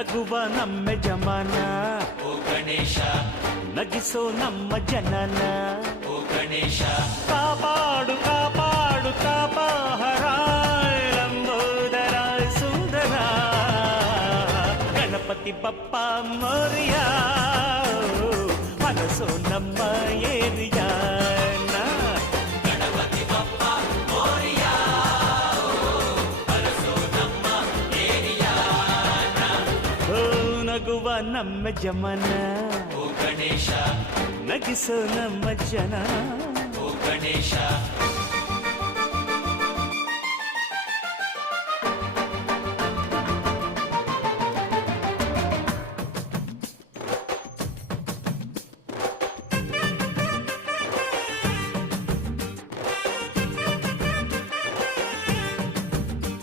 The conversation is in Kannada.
ನಗುವ ನಮ್ಮ ಜಮಾನ ಓ ಗಣೇಶ ನಗಿಸೋ ನಮ್ಮ ಜನನ ಓ ಗಣೇಶ ಕಾಪಾಡು ಕಾಪಾಡು ತಾಪಹರ ಲಂಬೋದರ ಸುಂದರ ಗಣಪತಿ ಬಪ್ಪ ಮೋರಿಯ ಮನಸ್ಸು ನಮ್ಮ ಏರಿಯಾನ ಗಣಪತಿ ಬಪ್ಪ ಮೋರಿಯ ಮನಸ್ಸು ನಮ್ಮ ಏರಿಯಾನ ಓ ನಗುವ ನಮ್ಮ ಜಮನ ಓ ಗಣೇಶ ನಗಿಸೋ ನಮ್ಮ ಜನ ಓ ಗಣೇಶ